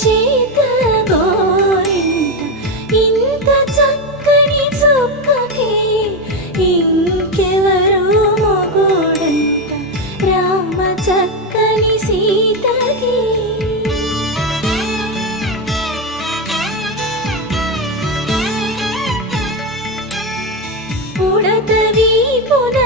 చేత గోరింట ఇంత చక్కని చుక్కకి ఇంకెవరు మొగుడంట రామ చక్కని సీతకి. ఉడత వీపున